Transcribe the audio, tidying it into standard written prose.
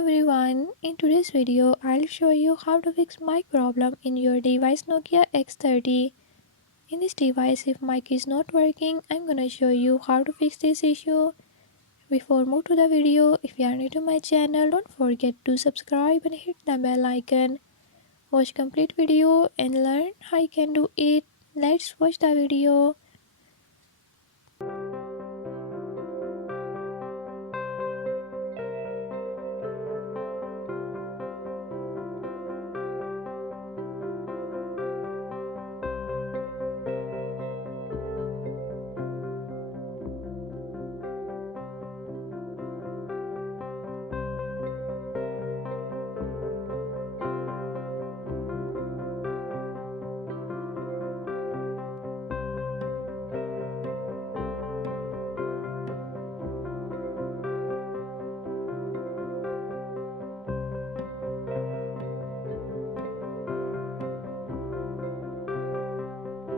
everyone, in today's video I'll show you how to fix mic problem in your device Nokia X30. In this device if mic is not working, I'm gonna show you how to fix this issue. Before move to the video, if you are new to my channel, don't forget to subscribe and hit the bell icon. Watch complete video and learn how you can do it. Let's watch the video.